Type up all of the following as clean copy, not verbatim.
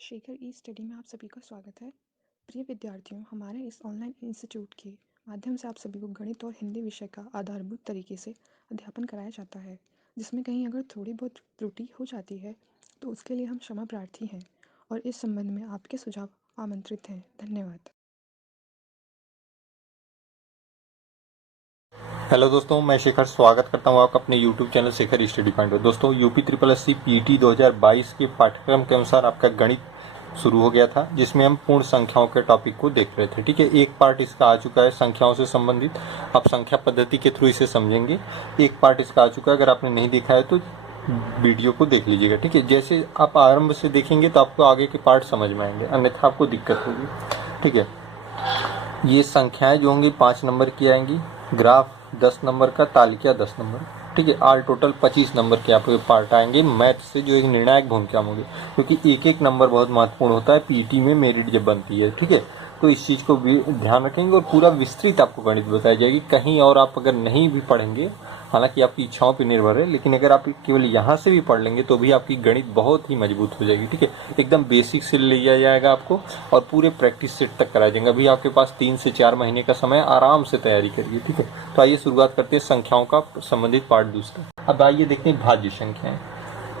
शेखर ई study में आप सभी का स्वागत है। प्रिय विद्यार्थियों, हमारे इस ऑनलाइन इंस्टीट्यूट के माध्यम से आप सभी को गणित और हिंदी विषय का आधारभूत तरीके से अध्यापन कराया जाता है, जिसमें कहीं अगर थोड़ी बहुत त्रुटि हो जाती है तो उसके लिए हम क्षमा प्रार्थी हैं और इस संबंध में आपके सुझाव आमंत्रित हैं। धन्यवाद। हेलो दोस्तों, मैं शेखर स्वागत करता हूं आपका अपने YouTube channel Shekhar study point में। दोस्तों, UP triple S C PT 2022 के पाठ्यक्रम के अनुसार आपका गणित शुरू हो गया था, जिसमें हम पूर्ण संख्याओं के टॉपिक को देख रहे थे। ठीक है, एक पार्ट इसका आ चुका है संख्याओं से संबंधित। आप संख्या पद्धति के थ्रू इसे समझेंगे। एक पार्ट इसका आ चुका है, अगर आपने नहीं देखा है तो वीडियो को देख लीजिएगा। ठीक है, जैसे आप आरंभ से देखेंगे तो आपको आगे के पार्ट समझ में आएंगे, अन्यथा आपको दिक्कत होगी। ठीक है, ये संख्याएं जो होंगी 5 नंबर की आएंगी, ग्राफ 10 नंबर का, तालिका 10 नंबर। ठीक है, ऑल टोटल 25 नंबर के आपके पार्ट आएंगे मैथ से, जो एक निर्णायक भूमिका होंगे, क्योंकि एक एक नंबर बहुत महत्वपूर्ण होता है पीटी में मेरिट जब बनती है। ठीक है, तो इस चीज़ को भी ध्यान रखेंगे और पूरा विस्तृत आपको गणित बताई जाएगी। कहीं और आप अगर नहीं भी पढ़ेंगे, हालांकि आपकी इच्छाओं पर निर्भर है, लेकिन अगर आप केवल यहाँ से भी पढ़ लेंगे तो भी आपकी गणित बहुत ही मजबूत हो जाएगी। ठीक है, एकदम बेसिक से लिया जाएगा आपको और पूरे प्रैक्टिस सेट तक कराया जाएगा। अभी आपके पास 3 से 4 महीने का समय, आराम से तैयारी करिए। ठीक है, तो आइए शुरुआत करते हैं संख्याओं का संबंधित पार्ट दूसरा। अब आइए देखते हैं भाज्य संख्याएं।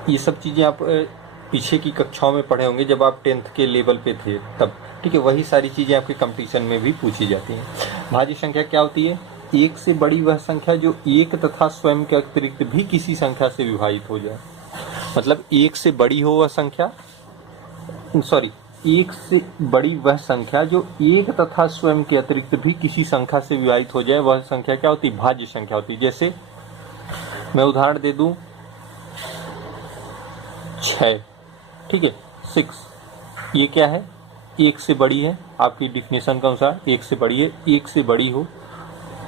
ये सब चीज़ें आप पीछे की कक्षाओं में पढ़े होंगे जब आप 10th के लेवल पे थे तब। ठीक है, वही सारी चीज़ें आपके कंपटीशन में भी पूछी जाती हैं। भाज्य संख्या क्या होती है? एक से बड़ी वह संख्या जो एक तथा स्वयं के अतिरिक्त भी किसी संख्या से विभाजित हो जाए। मतलब एक से बड़ी हो वह संख्या, एक से बड़ी वह संख्या जो एक तथा स्वयं के अतिरिक्त भी किसी संख्या से विभाजित हो जाए, वह संख्या क्या होती है? भाज्य संख्या होती है। जैसे मैं उदाहरण दे दूं, 6। ठीक है, 6, ये क्या है? एक से बड़ी है। आपकी डिफिनेशन के अनुसार एक से बड़ी है, एक से बड़ी हो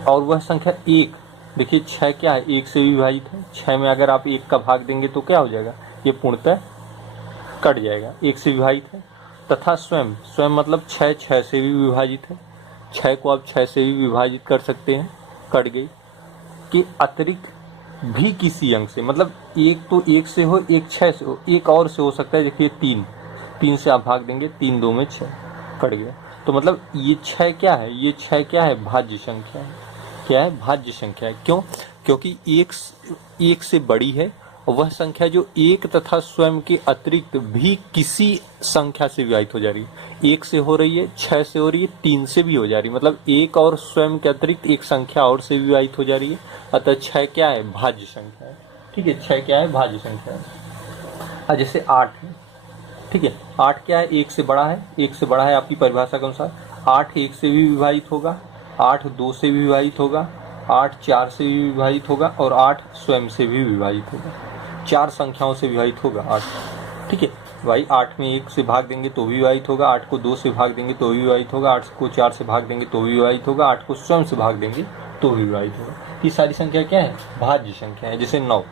और वह संख्या एक। देखिए 6 क्या है? एक से विभाजित है। 6 में अगर आप एक का भाग देंगे तो क्या हो जाएगा? ये पूर्णतः कट जाएगा, एक से विभाजित है। तथा स्वयं, स्वयं मतलब 6 6 से भी विभाजित है। 6 को आप 6 से भी विभाजित कर सकते हैं, कट गई। कि अतिरिक्त भी किसी अंक से, मतलब एक तो एक से हो, एक 6 से हो, एक और से हो सकता है। देखिए 3 से आप भाग देंगे, 3 2 में 6, कट गया। तो मतलब ये 6 क्या है? ये 6 क्या है? भाज्य संख्या है। क्या है? भाज्य संख्या है। क्यों? क्योंकि एक से बड़ी है वह संख्या जो एक तथा स्वयं के अतिरिक्त भी किसी संख्या से विभाजित हो जा रही है। एक से हो रही है, 6 से हो रही है, 3 से भी हो जा रही है, मतलब एक और स्वयं के अतिरिक्त एक संख्या और से विभाजित हो जा रही है। अतः 6 क्या है? भाज्य संख्या है। ठीक है, 6 क्या है? भाज्य संख्या है। जैसे 8 है। ठीक है, 8 क्या है? एक से बड़ा है। एक से बड़ा है आपकी परिभाषा के अनुसार। 8 एक से भी विभाजित होगा, 8 2 से भी विभाजित होगा, 8 4 से भी विभाजित होगा और 8 स्वयं से भी विभाजित होगा। 4 संख्याओं से विभाजित होगा 8। ठीक है भाई, 8 में 1 से भाग देंगे तो भी विभाजित होगा, 8 को 2 से भाग देंगे तो भी विभाजित होगा, 8 को 4 से भाग देंगे तो भी विभाजित होगा, 8 को स्वयं से भाग देंगे तो भी विभाजित होगा। ये सारी संख्या क्या है? भाज्य संख्या है। जैसे 9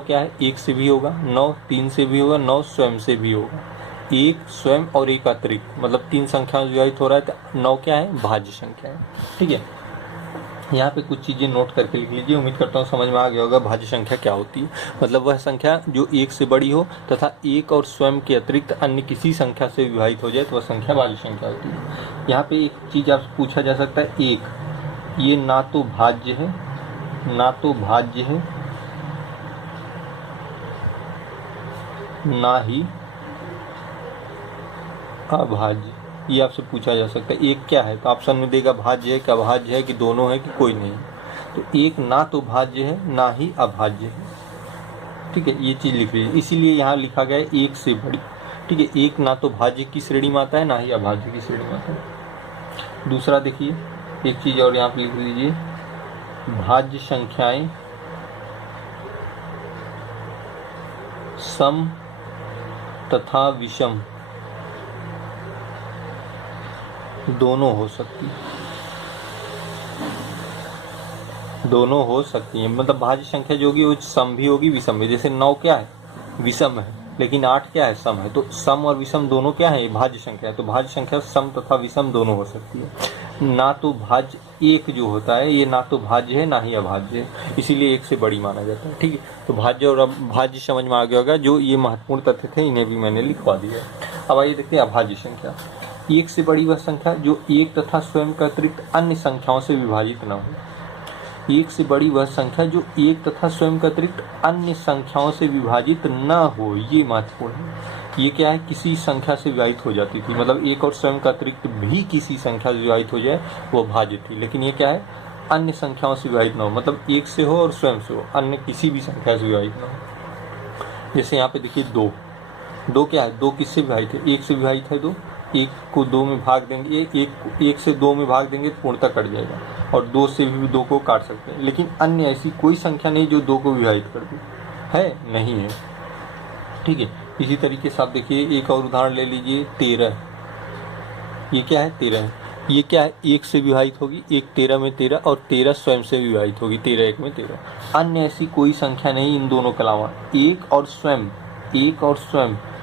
क्या है? 1 से भी होगा, 9 3 से भी होगा, 9 स्वयं से भी होगा। एक स्वयं और एक अतिरिक्त, मतलब 3 संख्याओं से विभाजित हो रहा है तो 9 क्या है? भाज्य संख्या है। ठीक है, यहाँ पे कुछ चीज़ें नोट करके लिख लीजिए। उम्मीद करता हूँ समझ में आ गया होगा भाज्य संख्या क्या होती है। मतलब वह संख्या जो एक से बड़ी हो तथा एक और स्वयं के अतिरिक्त अन्य किसी संख्या से विभाजित हो जाए तो वह संख्या भाज्य संख्या होती है। यहाँ पे एक चीज़ आपसे पूछा जा सकता है, एक, ये ना तो भाज्य है, ना तो भाज्य है, ना ही अभाज्य। ये आपसे पूछा जा सकता है। एक क्या है? तो ऑप्शन में देगा भाज्य है, कि अभाज्य है, कि दोनों है, कि कोई नहीं। तो एक ना तो भाज्य है, ना ही अभाज्य है। ठीक है, ये चीज लिख लीजिए। इसीलिए यहाँ लिखा गया है एक से बड़ी। ठीक है, एक ना तो भाज्य की श्रेणी में आता है, ना ही अभाज्य की श्रेणी में आता है। दूसरा देखिए, एक चीज और यहाँ पे लिख लीजिए, भाज्य संख्याएं सम तथा विषम दोनों हो सकती है, दोनों हो सकती है। मतलब भाज्य संख्या जो होगी वो सम भी होगी, विषम भी। जैसे 9 क्या है? विषम है, लेकिन 8 क्या है? सम है। तो सम और विषम दोनों क्या है? भाज्य संख्या है। तो भाज्य संख्या सम तथा विषम दोनों हो सकती है। ना तो भाज्य एक जो होता है ये ना तो भाज्य है ना ही अभाज्य है, इसीलिए एक से बड़ी माना जाता है। ठीक है, तो भाज्य और अभाज्य समझ में आ गया होगा। जो ये महत्वपूर्ण तथ्य थे इन्हें भी मैंने लिखवा दिया। अब आइए देखते हैं अभाज्य संख्या। एक से बड़ी वह संख्या जो एक तथा स्वयं के अतिरिक्त अन्य संख्याओं से विभाजित न हो। एक से बड़ी वह संख्या जो एक तथा स्वयं के अतिरिक्त अन्य संख्याओं से विभाजित न हो, ये महत्वपूर्ण है। ये क्या है, किसी संख्या से विभाजित हो जाती थी, मतलब एक और स्वयं का अतिरिक्त भी किसी संख्या से विभाजित हो जाए वो भाज्य थी। लेकिन ये क्या है, अन्य संख्याओं से विभाजित न हो, मतलब एक से हो और स्वयं से हो, अन्य किसी भी संख्या से विभाजित न हो। जैसे यहाँ पे देखिए दो, दो क्या है, दो किससे विभाजित है, एक से विभाजित है दो। एक को दो में भाग देंगे, एक से दो में भाग देंगे तो पूर्णतः कट जाएगा, और दो से भी दो को काट सकते हैं। लेकिन अन्य ऐसी कोई संख्या नहीं जो दो को विभाजित कर दे, है नहीं है। ठीक है, इसी तरीके से आप देखिए एक और उदाहरण ले लीजिए 13। ये क्या है, 13 है। ये क्या है, एक से विभाजित होगी, एक 13 में 13 और 13 स्वयं से विभाजित होगी, 13 एक में 13। अन्य ऐसी कोई संख्या नहीं इन दोनों के अलावा, एक और स्वयं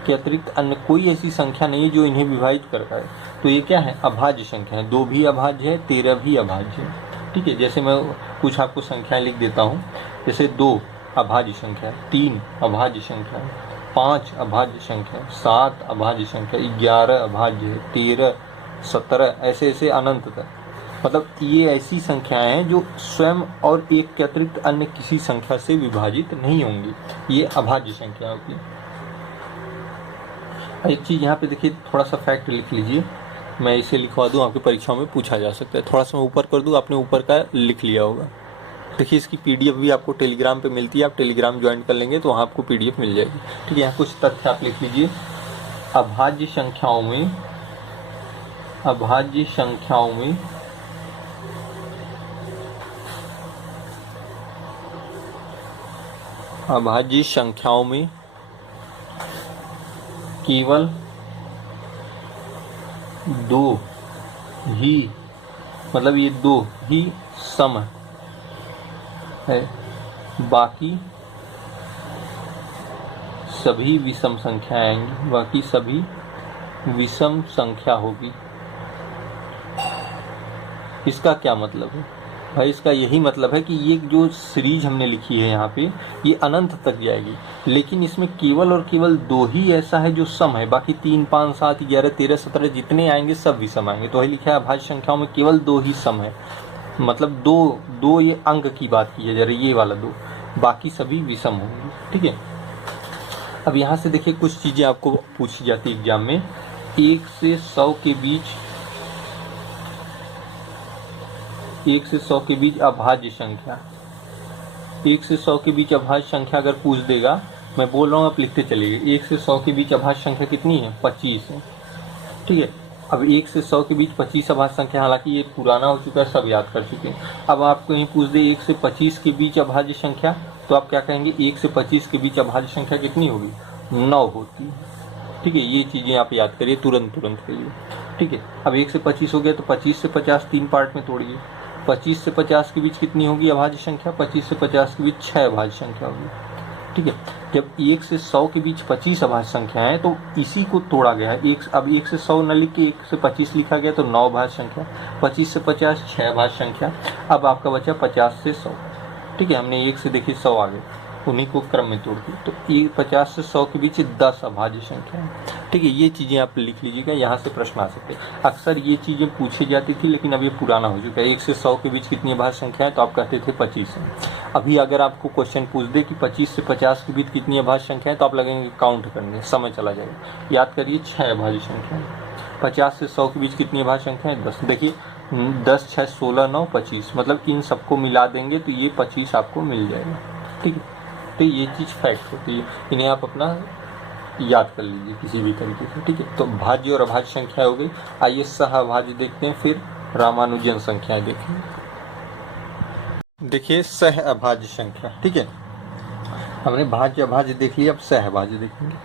के अतिरिक्त अन्य कोई ऐसी संख्या नहीं है जो इन्हें विभाजित कर पाए। तो ये क्या है, अभाज्य संख्या है। 2 भी अभाज्य है, 13 भी अभाज्य है। ठीक है, जैसे मैं कुछ आपको संख्याएं लिख देता हूँ। जैसे 2 अभाज्य संख्या है, 3 अभाज्य संख्या है, 5 अभाज्य संख्या है, 7 अभाज्य संख्या, 11 अभाज्य है, 13, 17, ऐसे ऐसे अनंत तक। मतलब ये ऐसी संख्याएं हैं जो स्वयं और एक के अतिरिक्त अन्य किसी संख्या से विभाजित नहीं होंगी, ये अभाज्य संख्या होगी। एक चीज यहाँ पे देखिए, थोड़ा सा फैक्ट लिख लीजिए, मैं इसे लिखवा दूं, आपकी परीक्षाओं में पूछा जा सकता है। थोड़ा सा मैं ऊपर कर दूं, आपने ऊपर का लिख लिया होगा। देखिए इसकी पीडीएफ भी आपको टेलीग्राम पे मिलती है, आप टेलीग्राम ज्वाइन कर लेंगे तो वहाँ आपको पीडीएफ मिल जाएगी। ठीक है, यहाँ कुछ तथ्य आप लिख लीजिए। अभाज्य संख्याओं में अभाज्य संख्याओं में केवल 2 ही, मतलब ये 2 ही सम है, बाकी सभी विषम संख्या आएंगी, बाकी सभी विषम संख्या होगी। इसका क्या मतलब है भाई, इसका यही मतलब है कि ये जो सीरीज हमने लिखी है यहाँ पे, ये अनंत तक जाएगी, लेकिन इसमें केवल और केवल 2 ही ऐसा है जो सम है, बाकी 3, 5, 7, 11, 13, 17 जितने आएंगे सब विषम आएंगे। तो वही लिखा है अभाज्य संख्याओं में केवल 2 ही सम है, मतलब दो ये अंक की बात की है जरा, ये वाला 2, बाकी सभी विषम होंगे। ठीक है, अब यहाँ से देखिए कुछ चीजें आपको पूछी जाती है एग्जाम में। 1 से 100 के बीच अभाज्य संख्या, 1 से 100 के बीच अभाज्य संख्या अगर पूछ देगा, मैं बोल रहा हूँ आप लिखते चलिए। 1 से 100 के बीच अभाज्य संख्या कितनी है, 25 है। ठीक है, अब 1 से 100 के बीच 25 अभाज्य संख्या, हालांकि ये पुराना हो चुका है, सब याद कर चुके हैं। अब आपको यही पूछ दे 1 से 25 के बीच अभाज्य संख्या, तो आप क्या कहेंगे, 1 से 25 के बीच अभाज्य संख्या कितनी होगी, 9 होती है। ठीक है, ये चीजें आप याद करिए तुरंत के लिए। ठीक है, अब 1 से 25 हो गया तो 25 से 50 3 पार्ट में तोड़िए। 25 से 50 के बीच कितनी होगी अभाज्य संख्या, 25 से 50 के बीच 6 अभाज्य संख्या होगी। ठीक है, जब 1 से 100 के बीच 25 अभाज्य संख्या है तो इसी को तोड़ा गया है। अब 1 से 100 न लिख के 1 से 25 लिखा गया तो 9 अभाज्य संख्या, 25 से 50 6 अभाज्य संख्या। अब आपका बचा 50 से 100। ठीक है, हमने 1 से देखिए 100 आ गए, उन्हीं को क्रम में तोड़ दिया, तो ये 50 से 100 के बीच 10 अभाज्य संख्या है। ठीक है, ये चीजें आप लिख लीजिएगा, यहाँ से प्रश्न आ सकते हैं। अक्सर ये चीजें पूछी जाती थी, लेकिन अब ये पुराना हो चुका है। 1 से 100 के बीच कितनी अभाज्य संख्या है, तो आप कहते थे 25 है। अभी अगर आपको क्वेश्चन पूछ दे कि 25 से 50 के बीच कितनी अभाज्य संख्या है, तो आप लगेंगे काउंट करने, समय चला जाएगा। याद करिए 6 अभाज्य संख्या है। 50 से 100 के बीच कितनी अभाज्य संख्या है, 10। देखिए 10, 6, 16, 9, 25, मतलब इन सबको मिला देंगे तो ये 25 आपको मिल जाएगा। ठीक है, तो ये चीज फैक्ट होती है, इन्हें आप अपना याद कर लीजिए किसी भी तरीके से। ठीक है, तो भाज्य और अभाज्य संख्या हो गई। आइए सहअभाज्य देखते हैं, फिर रामानुजन संख्याएं देखेंगे। देखिए सहअभाज्य संख्या। ठीक है, हमने भाज्य अभाज्य देख लिया, अब सहअभाज्य देखेंगे।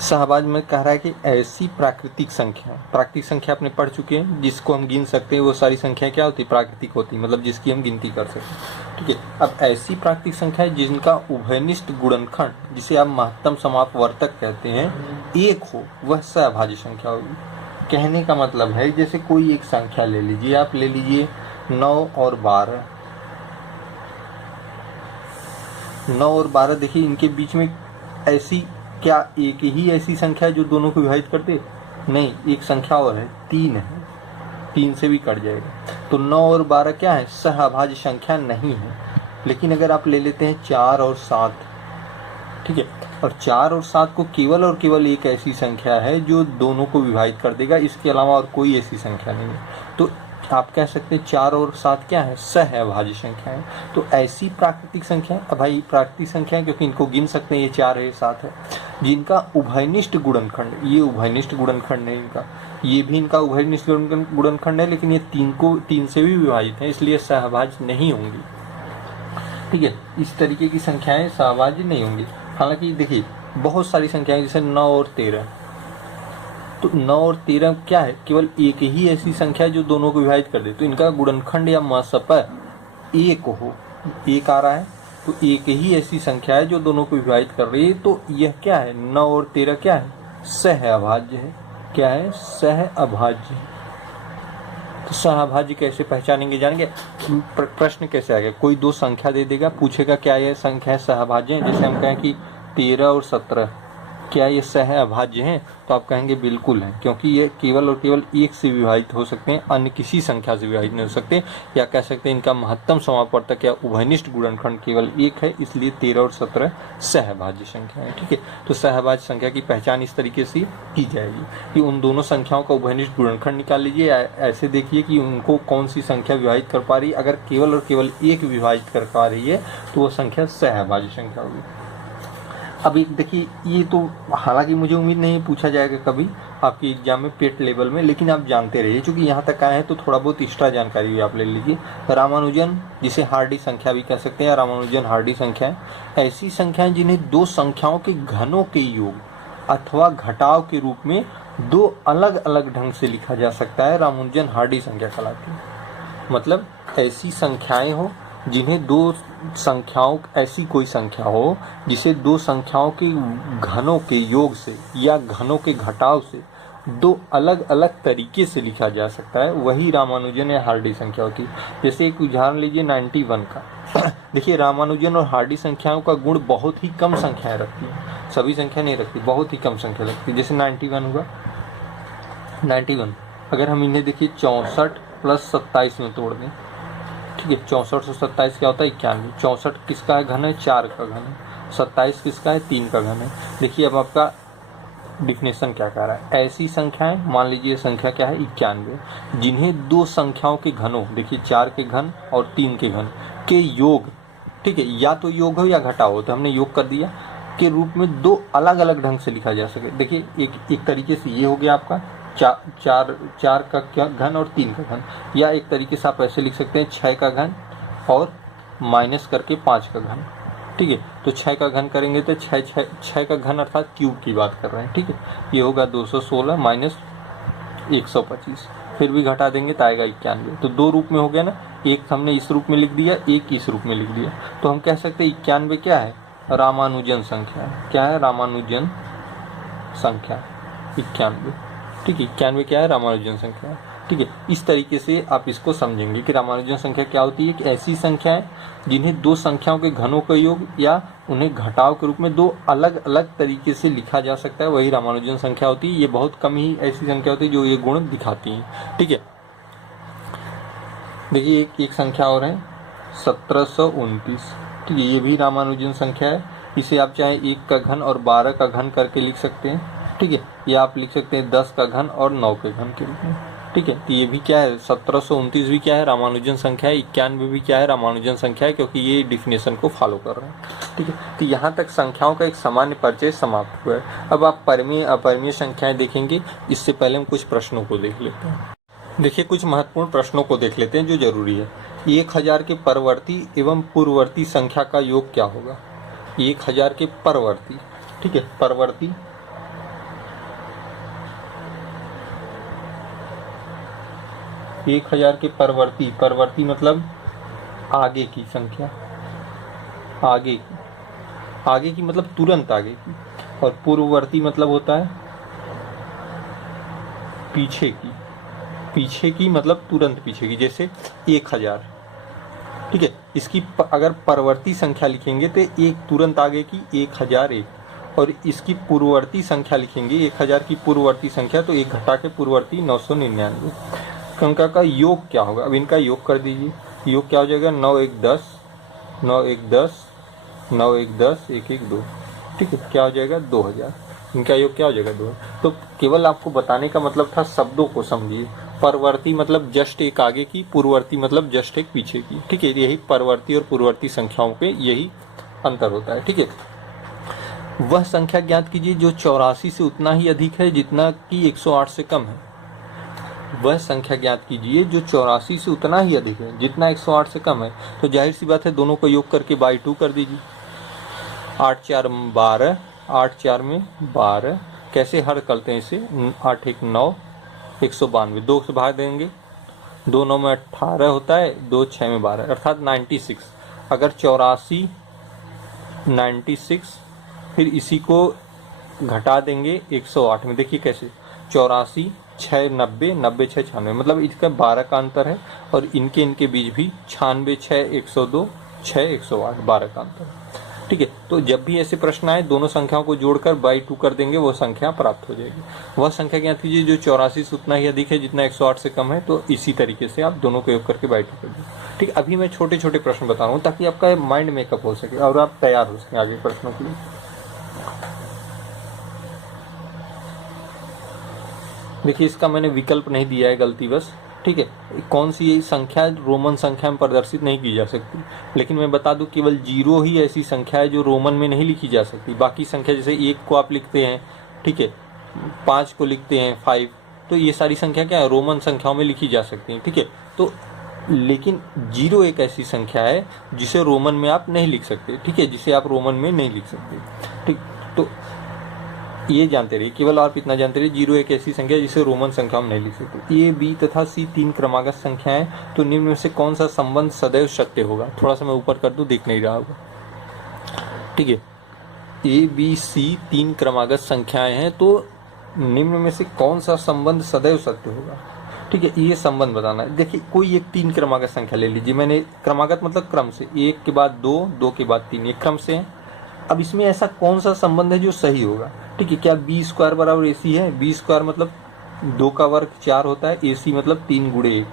सहअभाज्य में कह रहा है कि ऐसी प्राकृतिक संख्या आपने पढ़ चुके हैं, जिसको हम गिन सकते हैं। वो सारी संख्या क्या होती है, प्राकृतिक होती है, मतलब जिसकी हम गिनती कर सकते हैं। ठीक है, अब ऐसी प्राकृतिक संख्या जिनका उभयनिष्ठ गुणनखंड, जिसे आप महत्तम समापवर्तक कहते हैं, 1 हो, वह सहअभाज्य संख्या होगी। कहने का मतलब है जैसे कोई एक संख्या ले लीजिए, आप ले लीजिए 9 और 12। 9 और 12 देखिए इनके बीच में ऐसी क्या एक ही ऐसी संख्या है जो दोनों को विभाजित कर दे? नहीं, एक संख्या और है, 3 है, 3 से भी कट जाएगा। तो 9 और 12 क्या है? सहअभाज्य संख्या नहीं है। लेकिन अगर आप ले लेते हैं 4 और 7, ठीक है, और 4 और 7 को केवल और केवल एक ऐसी संख्या है जो दोनों को विभाजित कर देगा, इसके अलावा और कोई ऐसी संख्या नहीं है। तो आप कह सकते हैं 4 और 7 क्या है? सहअभाज्य संख्या है। तो ऐसी प्राकृतिक संख्या, अब भाई प्राकृतिक संख्या है क्योंकि इनको गिन सकते हैं, ये 4 है, ये 7 है, जिनका उभयनिष्ठ गुणनखंड, ये उभयनिष्ठ गुणनखंड है इनका, ये भी इनका उभयनिष्ठ गुणनखंड है, लेकिन ये 3 से भी विभाजित है, इसलिए सहअभाज्य नहीं होंगी। ठीक है, इस तरीके की संख्याएं सहअभाज्य नहीं होंगी। हालांकि देखिए बहुत सारी संख्याएं जैसे 9 और 13, तो 9 और 13 क्या है? केवल एक ही ऐसी संख्या जो दोनों को विभाजित कर दे, तो इनका गुणनखंड या मसप एक हो, एक आ रहा है, तो एक ही ऐसी संख्या है जो दोनों को विभाजित कर रही है, तो यह क्या है? 9 और 13 क्या है? सहअभाज्य है। क्या है? सहअभाज्य है। तो सहअभाज्य कैसे पहचानेंगे जानेंगे? प्रश्न कैसे आ गया? कोई दो संख्या दे देगा, पूछेगा क्या यह संख्या सहअभाज्य है? जैसे हम कहें कि 13 और 17 क्या ये सहअभाज्य हैं? तो आप कहेंगे बिल्कुल है, क्योंकि ये केवल और केवल एक से विभाजित हो सकते हैं, अन्य किसी संख्या से विभाजित नहीं हो सकते। या कह सकते हैं इनका महत्तम समापवर्तक या उभयनिष्ठ गुणनखंड केवल एक है, इसलिए 13 और 17 सहअभाज्य संख्या है। ठीक है, तो सहअभाज्य संख्या की पहचान इस तरीके से की जाएगी कि उन दोनों संख्याओं का उभयनिष्ठ गुणनखंड निकाल लीजिए, ऐसे देखिए कि उनको कौन सी संख्या विभाजित कर पा रही है। अगर केवल और केवल एक विभाजित कर पा रही है तो वो संख्या सहअभाज्य संख्या होगी। अब एक देखिए, ये तो हालांकि मुझे उम्मीद नहीं पूछा जाएगा कभी आपकी एग्जाम में पेट लेवल में, लेकिन आप जानते रहिए, क्योंकि यहाँ तक आए हैं तो थोड़ा बहुत एक्स्ट्रा जानकारी भी आप ले लीजिए। रामानुजन, जिसे हार्डी संख्या भी कह सकते हैं, रामानुजन हार्डी संख्या ऐसी संख्याएं जिन्हें दो संख्याओं के घनों के योग अथवा घटाव के रूप में दो अलग अलग ढंग से लिखा जा सकता है, रामानुजन हार्डी संख्या कहलाती है। मतलब ऐसी संख्याएं हो जिन्हें दो संख्याओं, ऐसी कोई संख्या हो जिसे दो संख्याओं के घनों के योग से या घनों के घटाव से दो अलग अलग तरीके से लिखा जा सकता है, वही रामानुजन या हार्डी संख्या होती है। जैसे एक उदाहरण लीजिए 91 का। देखिए रामानुजन और हार्डी संख्याओं का गुण बहुत ही कम संख्याएं रखती है, सभी संख्या नहीं रखती, बहुत ही कम संख्या रखती है। जैसे 91 हुआ, 91 अगर हम इन्हें देखिए 64 + 27 में तोड़ दें, ठीक है, 64 से 27 क्या होता है? 91। 64 किसका है घन है? 4 का घन है। 27 किसका है? 3 का घन है। देखिए अब आपका डिफिनेशन क्या कह रहा है? ऐसी संख्याएं, मान लीजिए संख्या क्या है? 91, जिन्हें दो संख्याओं के घनों, देखिए 4 के घन और 3 के घन के योग, ठीक है, या तो योग हो या घटाव हो, तो हमने योग कर दिया, के रूप में दो अलग अलग ढंग से लिखा जा सके। देखिए एक तरीके से ये हो गया आपका चार का घन और 3 का घन, या एक तरीके से आप ऐसे लिख सकते हैं 6 का घन और माइनस करके 5 का घन। ठीक है, तो 6 का घन करेंगे तो 6 का घन अर्थात क्यूब की बात कर रहे हैं। ठीक है, ये होगा 216 माइनस 125, फिर भी घटा देंगे तो आएगा 91। तो दो रूप में हो गया ना, एक हमने इस रूप में लिख दिया, एक इस रूप में लिख दिया। तो हम कह सकते हैं 91 क्या है? रामानुजन संख्या है। क्या है? रामानुजन संख्या 91। ठीक है, 91 क्या है? रामानुजन संख्या है। ठीक है, इस तरीके से आप इसको समझेंगे कि रामानुजन संख्या क्या होती है कि ऐसी संख्याएं जिन्हें दो संख्याओं के घनों का योग या उन्हें घटाव के रूप में दो अलग अलग तरीके से लिखा जा सकता है, वही रामानुजन संख्या होती है। ये बहुत कम ही ऐसी संख्या होती है जो ये गुण दिखाती है। ठीक है, देखिए एक संख्या और है 1729। ठीक है, ये भी रामानुजन संख्या है। इसे आप चाहे 1 का घन और 12 का घन करके लिख सकते हैं। ठीक है, या आप लिख सकते हैं 10 का घन और 9 के घन के रूप में। ठीक है, तो ये भी क्या है? 1729 भी क्या है? रामानुजन संख्या है। 91 भी क्या है? रामानुजन संख्या है, क्योंकि ये डिफिनेशन को फॉलो कर रहे हैं। ठीक है, तो यहाँ तक संख्याओं का एक सामान्य परिचय समाप्त हुआ है। अब आप परिमेय अपरिमेय संख्याएं देखेंगे, इससे पहले हम कुछ प्रश्नों को देख लेते हैं। देखिए कुछ महत्वपूर्ण प्रश्नों को देख लेते हैं जो जरूरी है। 1000 के परवर्ती एवं पूर्ववर्ती संख्या का योग क्या होगा? 1000 के परवर्ती, ठीक है, परवर्ती 1000 के परवर्ती मतलब आगे की संख्या, आगे की मतलब तुरंत आगे की, और पूर्ववर्ती मतलब होता है पीछे की मतलब तुरंत पीछे की, जैसे 1000। ठीक है, इसकी अगर परवर्ती संख्या लिखेंगे तो एक तुरंत आगे की 1001, और इसकी पूर्ववर्ती संख्या लिखेंगे 1000 की पूर्ववर्ती संख्या, तो एक घटा के पूर्ववर्ती 999। अंक का योग क्या होगा? अब इनका योग कर दीजिए। योग क्या हो जाएगा? 9 1 10, 9 1 10, 9 1 10, 1 1 2। ठीक है, क्या हो जाएगा? 2000। इनका योग क्या हो जाएगा? 2। तो केवल आपको बताने का मतलब था शब्दों को समझिए। परवर्ती मतलब जस्ट एक आगे की, पूर्ववर्ती मतलब जस्ट एक पीछे की। ठीक है, यही परवर्ती और पूर्ववर्ती संख्याओं पे यही अंतर होता है। ठीक है, वह संख्या ज्ञात कीजिए जो 84 से उतना ही अधिक है जितना कि 108 से कम है। वह संख्या ज्ञात कीजिए जो 84 से उतना ही अधिक है जितना 108 से कम है। तो जाहिर सी बात है, दोनों को योग करके बाई 2 कर दीजिए। 8 4 12, 8 4 में 12। कैसे हल करते हैं इसे? 8 1 9, 192। 2 से भाग देंगे, 2 9 में 18 होता है, 2 6 में 12, अर्थात 96। अगर 84 96, फिर इसी को घटा देंगे 108 में। देखिए कैसे, 84 6 90, 90 6 96, मतलब इसका 12 का अंतर है, और इनके बीच भी 96 6 102, 6 108, 12 का अंतर है। ठीक है, तो जब भी ऐसे प्रश्न आए, दोनों संख्याओं को जोड़कर बाई 2 कर देंगे, वो संख्या प्राप्त हो जाएगी। वह संख्या ज्ञात कीजिए जो 84 से उतना ही अधिक है जितना 108 से कम है। तो इसी तरीके से आप दोनों को योग करके बाई 2 कर दीजिए। ठीक, अभी मैं छोटे छोटे प्रश्न बता रहा हूँ ताकि आपका माइंड मेकअप हो सके और आप तैयार हो सके आगे प्रश्नों के लिए। देखिए, इसका मैंने विकल्प नहीं दिया है गलतीवश। ठीक है, कौन सी संख्या रोमन संख्या में प्रदर्शित नहीं की जा सकती, लेकिन मैं बता दूं केवल 0 ही ऐसी संख्या है जो रोमन में नहीं लिखी जा सकती। बाकी संख्या जैसे 1 को आप लिखते हैं, ठीक है, 5 को लिखते हैं 5, तो ये सारी संख्या क्या है? रोमन संख्याओं में लिखी जा सकती हैं। ठीक है, तो लेकिन 0 एक ऐसी संख्या है जिसे रोमन में आप नहीं लिख सकते। ठीक है, जिसे आप रोमन में नहीं लिख सकते। ठीक, तो ये जानते रहिए, केवल आप इतना जानते रहिए, 0 एक ऐसी संख्या जिसे रोमन संख्या में नहीं लिख सकते। ए, बी तथा सी 3 क्रमागत संख्याएं, तो निम्न में से कौन सा संबंध सदैव सत्य होगा? थोड़ा सा मैं ऊपर कर दूं, दिख नहीं रहा होगा। ठीक है, ए बी सी 3 क्रमागत संख्याएं हैं, तो निम्न में से कौन सा संबंध सदैव सत्य होगा? ठीक है, ये संबंध बताना है। देखिए, कोई एक 3 क्रमागत संख्या ले लीजिए। मैंने क्रमागत मतलब क्रम से, 1 के बाद 2, 2 के बाद 3, ये क्रम से है। अब इसमें ऐसा कौन सा संबंध है जो सही होगा? ठीक है, क्या बी स्क्वायर बराबर AC है? बी स्क्वायर मतलब 2 का वर्ग 4 होता है, AC मतलब 3 गुणे 1,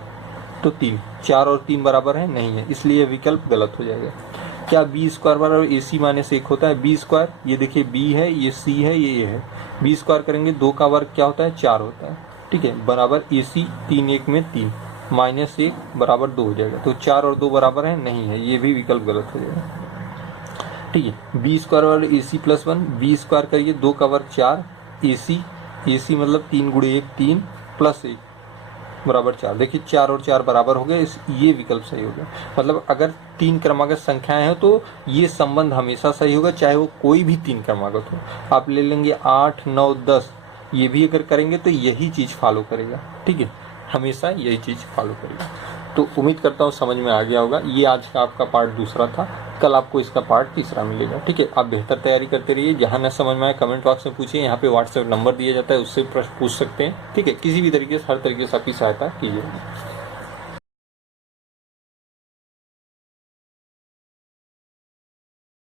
तो 3, 4 और 3 बराबर है? नहीं है, इसलिए विकल्प गलत हो जाएगा। क्या बी स्क्वायर बराबर AC माइनस 1 होता है? बी स्क्वायर, ये देखिए B है, ये C है, ये है। बी स्क्वायर करेंगे, 2 का वर्ग क्या होता है? 4 होता है। ठीक है, बराबर AC 3 1 में 3, माइनस 1 बराबर 2 हो जाएगा। तो 4 और 2 बराबर है? नहीं है, ये भी विकल्प गलत हो जाएगा। ठीक है, बी स्क्वायर और AC प्लस 1, बी स्क्वायर करिए, 2 का वर्ग 4, AC मतलब 3 गुणे 1 3 प्लस 1 बराबर 4। देखिए, 4 और 4 बराबर हो गए, ये विकल्प सही होगा। मतलब अगर 3 क्रमागत संख्याएं हैं तो ये संबंध हमेशा सही होगा, चाहे वो कोई भी 3 क्रमागत हो। आप ले लेंगे 8 9 10, ये भी अगर करेंगे तो यही चीज़ फॉलो करेगा। ठीक है, हमेशा यही चीज़ फॉलो करेगा। तो उम्मीद करता हूँ समझ में आ गया होगा। ये आज का आपका पार्ट दूसरा था, कल आपको इसका पार्ट तीसरा मिलेगा। ठीक है, आप बेहतर तैयारी करते रहिए। जहाँ न समझ में आए कमेंट बॉक्स में पूछिए, यहाँ पे व्हाट्सएप नंबर दिया जाता है, उससे प्रश्न पूछ सकते हैं। ठीक है, किसी भी तरीके से, हर तरीके से आपकी सहायता की जाएगी।